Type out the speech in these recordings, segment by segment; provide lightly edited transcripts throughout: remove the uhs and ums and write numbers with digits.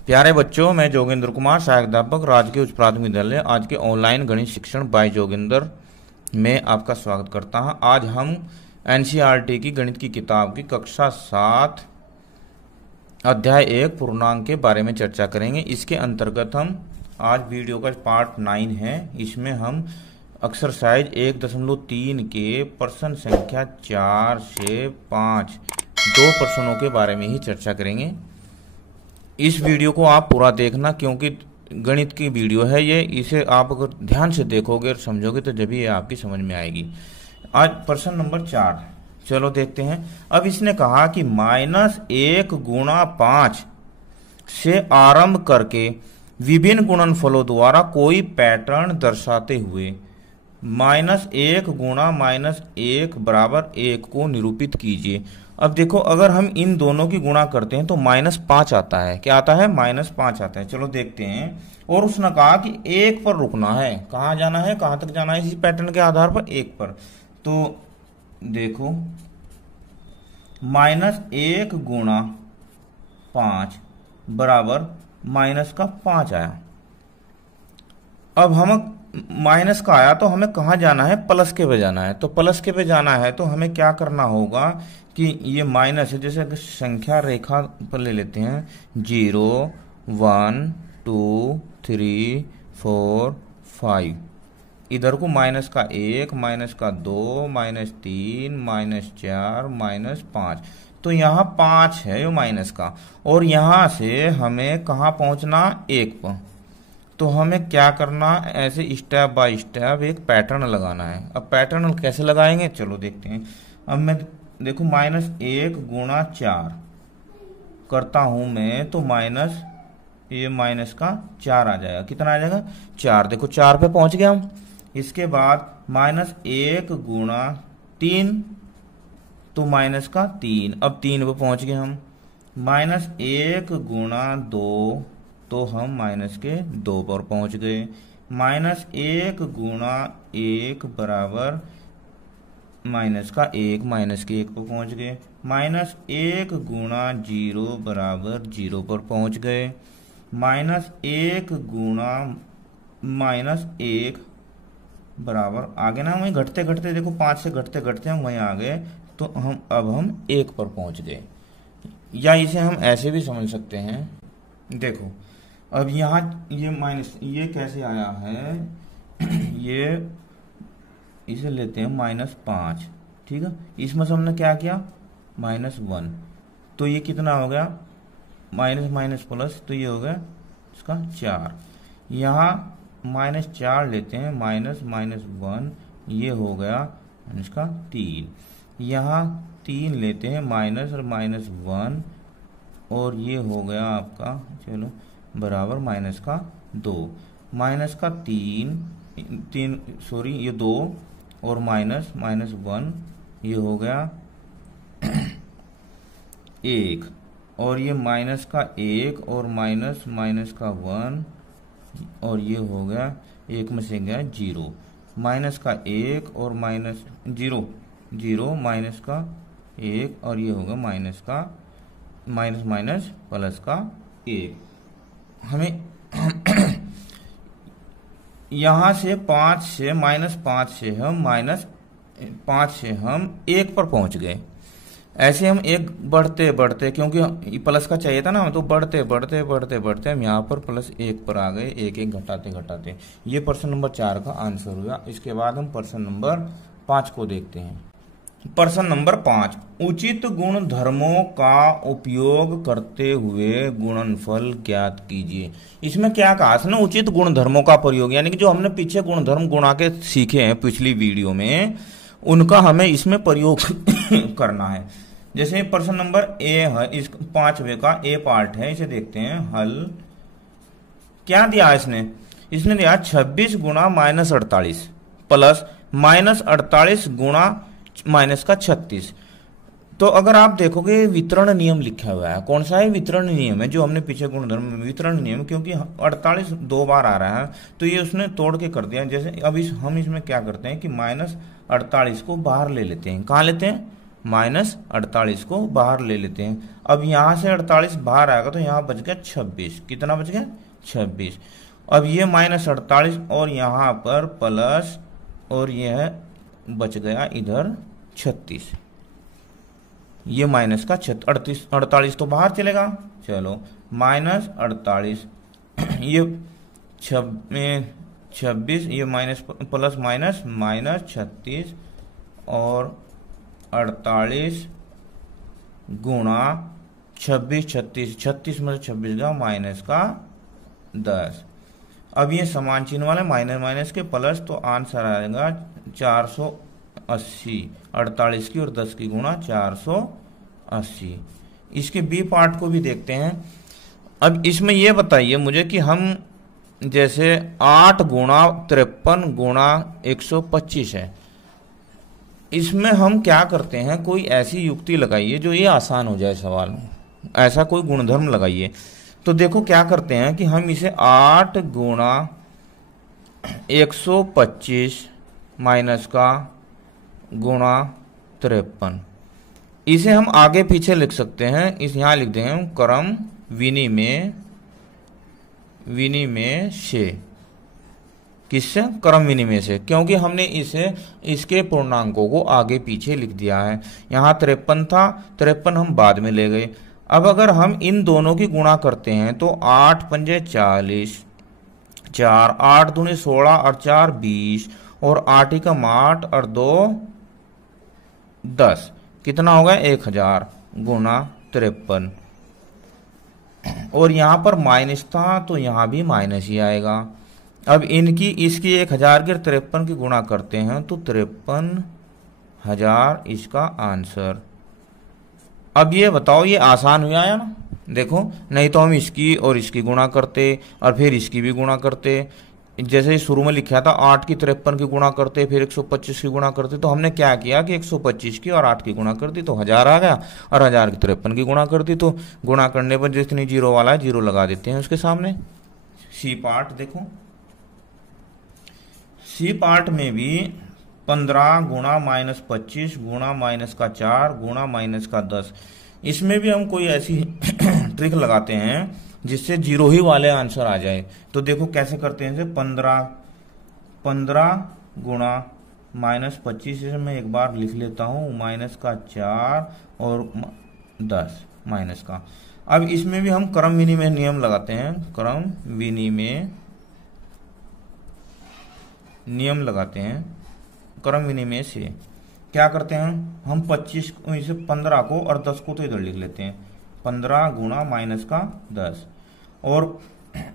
प्यारे बच्चों, मैं जोगेंद्र कुमार, सहायक अध्यापक, राजकीय उच्च प्राथमिक विद्यालय आज के ऑनलाइन गणित शिक्षण बाय जोगेंद्र में आपका स्वागत करता हूं। आज हम एनसीईआरटी की गणित की किताब की कक्षा 7 अध्याय 1 पूर्णांक के बारे में चर्चा करेंगे। इसके अंतर्गत हम आज वीडियो का पार्ट 9 है। इसमें हम एक्सरसाइज 1.3 के प्रश्न संख्या 4 से 5 दो प्रश्नों के बारे में ही चर्चा करेंगे। इस वीडियो को आप पूरा देखना, क्योंकि गणित की वीडियो है ये। इसे आप अगर ध्यान से देखोगे और समझोगे तो जब ये आपकी समझ में आएगी। आज प्रश्न नंबर 4, चलो देखते हैं। अब इसने कहा कि -1 गुणा 5 से आरंभ करके विभिन्न गुणनफलों द्वारा कोई पैटर्न दर्शाते हुए -1 गुणा -1 बराबर 1 को निरूपित कीजिए। अब देखो, अगर हम इन दोनों की गुणा करते हैं तो -5 आता है। क्या आता है? -5 आता है। चलो देखते हैं। और उसने कहा कि 1 पर रुकना है। कहाँ जाना है, कहाँ तक जाना है? इसी पैटर्न के आधार पर 1 पर। तो देखो, -1 गुणा 5 बराबर -5 आया। अब हम माइनस का आया तो हमें कहाँ जाना है? प्लस के पे जाना है। तो प्लस के पे जाना है तो हमें क्या करना होगा कि ये माइनस है, जैसे संख्या रेखा पर ले लेते हैं 0 1 2 3 4 5। इधर को माइनस का 1, माइनस का 2, -3, -4, -5। तो यहाँ 5 है ये माइनस का। और यहाँ से हमें कहाँ पहुँचना? 1 पर। तो हमें क्या करना? ऐसे स्टेप बाय स्टेप एक पैटर्न लगाना है। अब पैटर्न कैसे लगाएंगे, चलो देखते हैं। अब मैं देखो, -1 गुणा 4 करता हूं मैं, तो माइनस का 4 आ जाएगा। कितना आ जाएगा? 4। देखो 4 पे पहुंच गया हम। इसके बाद -1 गुणा 3, तो माइनस का 3। अब 3 पे पहुंच गए हम। -1 गुणा 2, तो हम माइनस के 2 पर पहुंच गए। -1 गुणा 1 बराबर माइनस का 1, माइनस के 1 पर पहुंच गए। -1 गुणा 0 बराबर 0 पर पहुंच गए। -1 गुणा -1 बराबर आगे ना, वहीं घटते घटते देखो 5 से घटते घटते हम वहीं आ गए। तो हम 1 पर पहुंच गए। या इसे हम ऐसे भी समझ सकते हैं। देखो, अब यहाँ ये माइनस, ये कैसे आया है? ये इसे लेते हैं -5, ठीक है। इसमें से हमने क्या किया? -1। तो ये कितना हो गया? माइनस माइनस प्लस, तो ये हो गया इसका 4। यहाँ -4 लेते हैं, -1, ये हो गया इसका 3। यहाँ 3 लेते हैं, माइनस और -1, और ये हो गया आपका, चलो, बराबर -2। -3 सॉरी, ये 2 और -1, ये हो गया 1। और ये -1 और -1, और ये हो गया 1 में से गया 0। -1 और -0, -1, और ये होगा माइनस प्लस का 1। हमें यहां से 5 से -5 से हम -5 से हम 1 पर पहुंच गए। ऐसे हम एक बढ़ते बढ़ते, क्योंकि प्लस का चाहिए था ना, तो बढ़ते बढ़ते बढ़ते बढ़ते हम यहाँ पर +1 पर आ गए, 1 घटाते घटाते। ये प्रश्न नंबर 4 का आंसर हुआ। इसके बाद हम प्रश्न नंबर 5 को देखते हैं। प्रश्न नंबर 5, उचित गुणधर्मों का उपयोग करते हुए गुणनफल ज्ञात कीजिए। इसमें क्या कहा था ना? उचित गुणधर्मों का प्रयोग, यानी कि जो हमने पीछे गुणधर्म गुणा के सीखे हैं पिछली वीडियो में, उनका हमें इसमें प्रयोग करना है। जैसे प्रश्न नंबर ए है, इस 5वें का ए पार्ट है, इसे देखते हैं। हल क्या दिया इसने दिया 26 गुणा -48 प्लस -48 गुणा -36। तो अगर आप देखोगे वितरण नियम लिखा हुआ है। कौन सा है? वितरण नियम है, जो हमने पीछे गुणधर्म में वितरण नियम, क्योंकि 48 2 बार आ रहा है तो ये उसने तोड़ के कर दिया। जैसे अब हम इसमें क्या करते हैं कि -48 को बाहर ले लेते हैं। कहाँ लेते हैं? -48 को बाहर ले लेते हैं। अब यहाँ से 48 बाहर आएगा तो यहाँ बच गया 26। कितना बच गया? 26। अब ये -48 और यहाँ पर प्लस, और यह बच गया इधर 36। ये माइनस का 48 तो बाहर चलेगा। चलो -48 ये 26, ये माइनस प्लस माइनस -36 और 48 गुणा 26, 36 में 26 का माइनस का 10। अब ये समान चिन्ह वाले माइनस माइनस के प्लस, तो आंसर आएगा 480। 48 की और 10 की गुणा 480। इसके बी पार्ट को भी देखते हैं। अब इसमें ये बताइए मुझे कि हम जैसे 8 गुणा 53 गुणा 125 है, इसमें हम क्या करते हैं, कोई ऐसी युक्ति लगाइए जो ये आसान हो जाए सवाल में, ऐसा कोई गुणधर्म लगाइए। तो देखो क्या करते हैं कि हम इसे 8 गुणा 125 माइनस का गुणा 53, इसे हम आगे पीछे लिख सकते हैं। इस यहाँ लिख देंगे हम क्रम विनिमय से। किससे? क्रम विनिमय से, क्योंकि हमने इसे इसके पूर्णांकों को आगे पीछे लिख दिया है। यहाँ 53 था, 53 हम बाद में ले गए। अब अगर हम इन दोनों की गुणा करते हैं तो 8 पंजे 40, 4 8 दूनी 16 और 4 20 और 8 एकम 8 और 2 10। कितना होगा? 1000 गुणा 53। और यहाँ पर माइनस था तो यहाँ भी माइनस ही आएगा। अब इनकी इसकी 1000 के 53 की गुणा करते हैं तो 53,000 इसका आंसर। अब ये बताओ, ये आसान हुआ है ना? देखो, नहीं तो हम इसकी और इसकी गुणा करते और फिर इसकी भी गुणा करते। जैसे शुरू में लिखा था 8 की 53 की गुणा करते, फिर 125 की गुणा करते। तो हमने क्या किया कि 125 की और 8 की गुणा कर दी तो 1000 आ गया, और 1000 की 53 की गुणा कर दी तो गुणा करने पर जितनी जीरो वाला है जीरो लगा देते हैं उसके सामने। सी पार्ट देखो, सी पार्ट में भी 15 गुणा -25 गुणा माइनस का 4 गुणा माइनस का 10, इसमें भी हम कोई ऐसी ट्रिक लगाते हैं जिससे जीरो ही वाले आंसर आ जाए। तो देखो कैसे करते हैं। 15 गुणा -25, इसे मैं एक बार लिख लेता हूँ, माइनस का 4 और 10 माइनस का। अब इसमें भी हम क्रम विनिमय नियम लगाते हैं। क्रम विनिमय नियम लगाते हैं। क्रम विनिमय से क्या करते हैं हम 25 इसे 15 को और 10 को तो इधर लिख लेते हैं। 15 गुणा माइनस का 10 और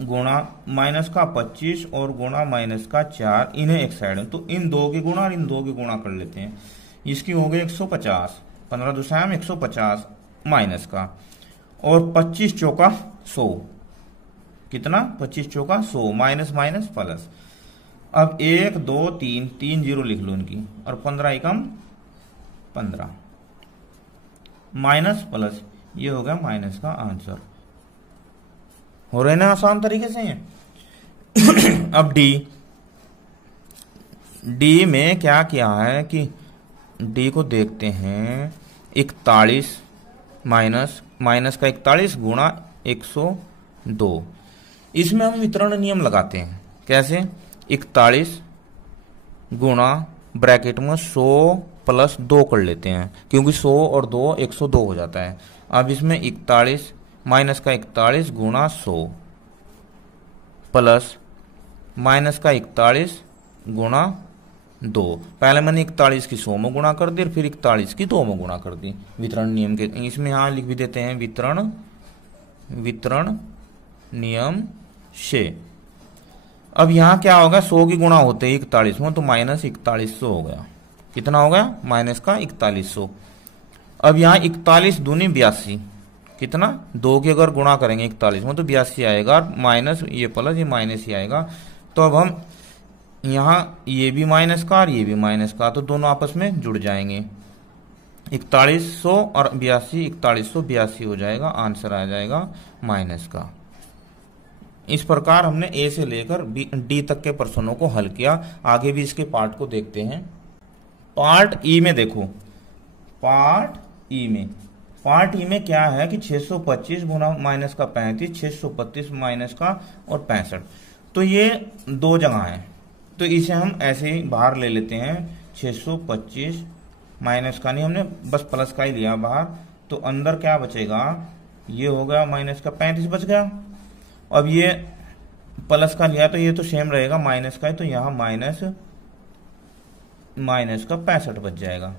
गुणा माइनस का 25 और गुणा माइनस का 4, इन्हें एक साइड में, तो इन दो की गुणा और इन दो की गुणा कर लेते हैं। इसकी हो गई 150, 15 दूसरा में 150 माइनस का, और 25 चौका 100। कितना? 25 चौका 100, माइनस माइनस प्लस। अब 1 2 3 जीरो लिख लो इनकी, और 15 एकम 15 माइनस प्लस, ये हो गया माइनस का आंसर। हो रहे ना आसान तरीके से हैं। अब डी में क्या किया है कि डी को देखते हैं। 41 माइनस का 41 गुणा 102, इसमें हम वितरण नियम लगाते हैं। कैसे? 41 गुणा ब्रैकेट में 100 प्लस 2 कर लेते हैं, क्योंकि 100 और 2 102 हो जाता है। अब इसमें 41 माइनस का 41 गुणा 100 प्लस माइनस का 41 गुणा 2। पहले मैंने 41 की 100 में गुणा कर दी, फिर 41 की 2 में गुणा कर दी वितरण नियम के। इसमें यहाँ लिख भी देते हैं वितरण नियम से। अब यहाँ क्या होगा? 100 की गुणा होते हैं 41 में, तो माइनस 4100 हो गया। कितना हो गया? माइनस का 4100। अब यहाँ 41 दूनी 82, कितना? 2 की अगर गुणा करेंगे 41 में तो 82 आएगा, माइनस ये प्लस ये माइनस ही आएगा। तो अब हम यहाँ ये भी माइनस का और ये भी माइनस का, तो दोनों आपस में जुड़ जाएंगे। 4100 और 82, 4182 हो जाएगा, आंसर आ जाएगा माइनस का। इस प्रकार हमने ए से लेकर डी तक के प्रश्नों को हल किया। आगे भी इसके पार्ट को देखते हैं। पार्ट ई में देखो, पार्ट ई में। पार्ट ई में क्या है कि 625 गुना माइनस का 35, 632 माइनस का और 65। तो ये दो जगह है, तो इसे हम ऐसे ही बाहर ले लेते हैं। 625 माइनस का नहीं, हमने बस प्लस का ही लिया बाहर, तो अंदर क्या बचेगा, ये हो गया माइनस का 35 बच गया। अब ये प्लस का लिया तो ये तो सेम रहेगा माइनस का ही, तो यहाँ माइनस का 65 बच जाएगा।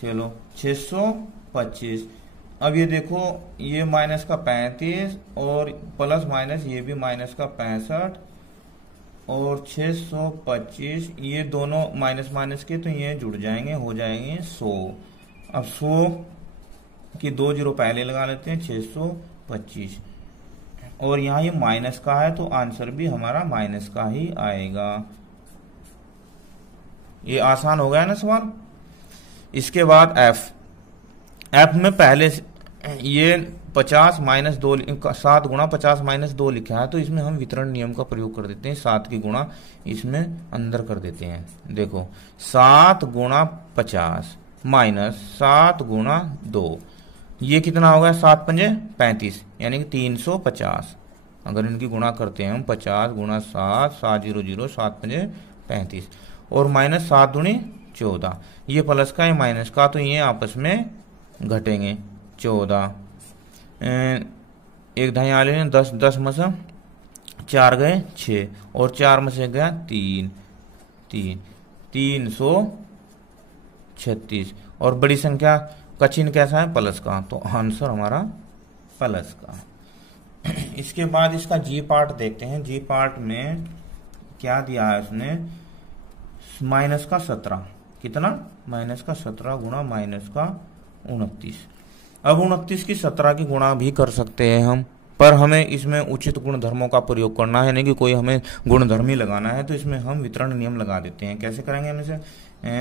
चलो 625। अब ये देखो ये माइनस का 35 और प्लस माइनस ये भी माइनस का 65 और 625, ये दोनों माइनस माइनस के तो ये जुड़ जाएंगे, हो जाएंगे 100। अब 100 की 2 जीरो पहले लगा लेते हैं, 625, और यहाँ ये माइनस का है तो आंसर भी हमारा माइनस का ही आएगा। ये आसान हो गया ना सवाल। इसके बाद एफ में पहले ये 50 माइनस 2 7 गुणा 50 माइनस 2 लिखा है, तो इसमें हम वितरण नियम का प्रयोग कर देते हैं। 7 की गुणा इसमें अंदर कर देते हैं। देखो 7 गुणा 50 माइनस 7 गुणा 2, ये कितना होगा, 7 पंजे 35, यानी कि 350। अगर इनकी गुणा करते हैं हम 50 गुणा 7, 7 0 0, 7 पंजे 35, और माइनस 7 दूनी 14, ये प्लस का है माइनस का, तो ये आपस में घटेंगे। 14 एक ढाई आ लेने, 10 10 में से 4 गए 6, और 4 में से गया 3 3, 336। और बड़ी संख्या का चिन्ह कैसा है, प्लस का, तो आंसर हमारा प्लस का। इसके बाद इसका जी पार्ट देखते हैं। जी पार्ट में क्या दिया है उसने, माइनस का 17, कितना, माइनस का 17 गुणा माइनस का 29। अब 29 की 17 की गुणा भी कर सकते हैं हम, पर हमें इसमें उचित गुणधर्मों का प्रयोग करना है, नहीं कि कोई हमें गुणधर्म ही लगाना है, तो इसमें हम वितरण नियम लगा देते हैं। कैसे करेंगे हम इसे,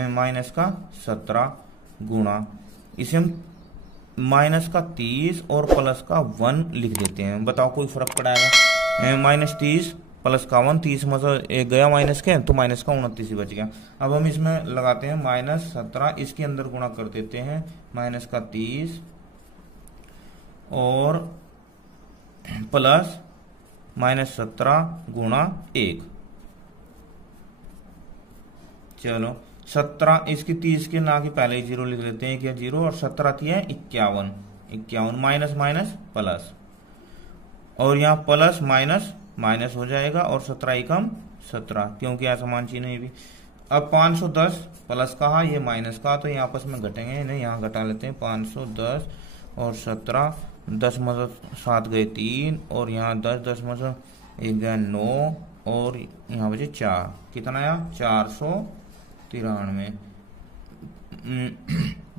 माइनस का 17 गुणा, इसे हम माइनस का 30 और प्लस का 1 लिख देते हैं। बताओ कोई फर्क पड़ेगा, माइनस 30 प्लस का 1, 30 में से एक गया माइनस के, तो माइनस का 29 ही बच गया। अब हम इसमें लगाते हैं माइनस 17, इसके अंदर गुणा कर देते हैं माइनस का 30 और प्लस माइनस 17 गुणा 1। चलो 17, इसकी 30 के ना कि पहले ही 0 लिख लेते हैं, क्या 0, और 17 थी है 51, 51 माइनस माइनस प्लस, और यहाँ प्लस माइनस माइनस हो जाएगा, और 17 एकम 17, क्योंकि असमान चिन्ह है भी। अब 510 प्लस का ये माइनस का, तो ये आपस में घटेंगे, इन्हें यहाँ घटा लेते हैं। 510 और 17, 10 में से 7 गए 3, और यहाँ 10 10 में से 1 गया 9, और यहाँ बचे 4, कितना आया 493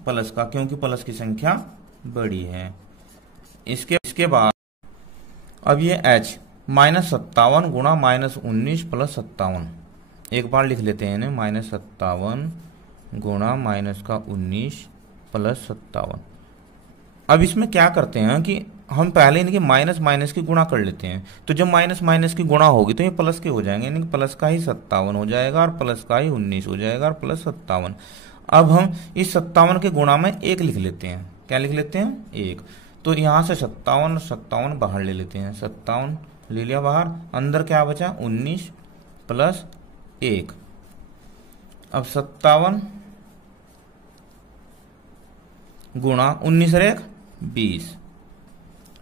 प्लस का, क्योंकि प्लस की संख्या बड़ी है। इसके बाद अब ये h माइनस 57 गुणा माइनस 19 प्लस 57, एक बार लिख लेते हैं माइनस 57 गुणा माइनस का 19 प्लस 57। अब इसमें क्या करते हैं कि हम पहले इनके माइनस माइनस की गुणा कर लेते हैं, तो जब माइनस माइनस की गुणा होगी तो ये प्लस के हो जाएंगे, यानी कि प्लस का ही 57 हो जाएगा और प्लस का ही 19 हो जाएगा और प्लस 57। अब हम इस 57 के गुणा में 1 लिख लेते हैं। क्या लिख लेते हैं, 1। तो यहाँ से 57 57 बाहर ले लेते हैं, 57 ले लिया बाहर, अंदर क्या बचा 19 प्लस 1। अब 57 गुणा 19 और 1 20,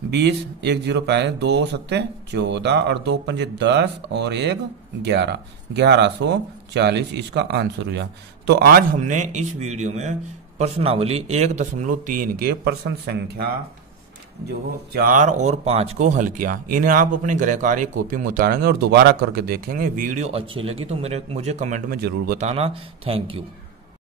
20 1 0 पहले, 2 7 14 और 2 5 10 और 1 11, 1140 इसका आंसर हुआ। तो आज हमने इस वीडियो में प्रश्नावली 1.3 के प्रश्न संख्या जो 4 और 5 को हल किया। इन्हें आप अपने गृह कार्य कॉपी में उतारेंगे और दोबारा करके देखेंगे। वीडियो अच्छी लगी तो मुझे कमेंट में जरूर बताना। Thank you.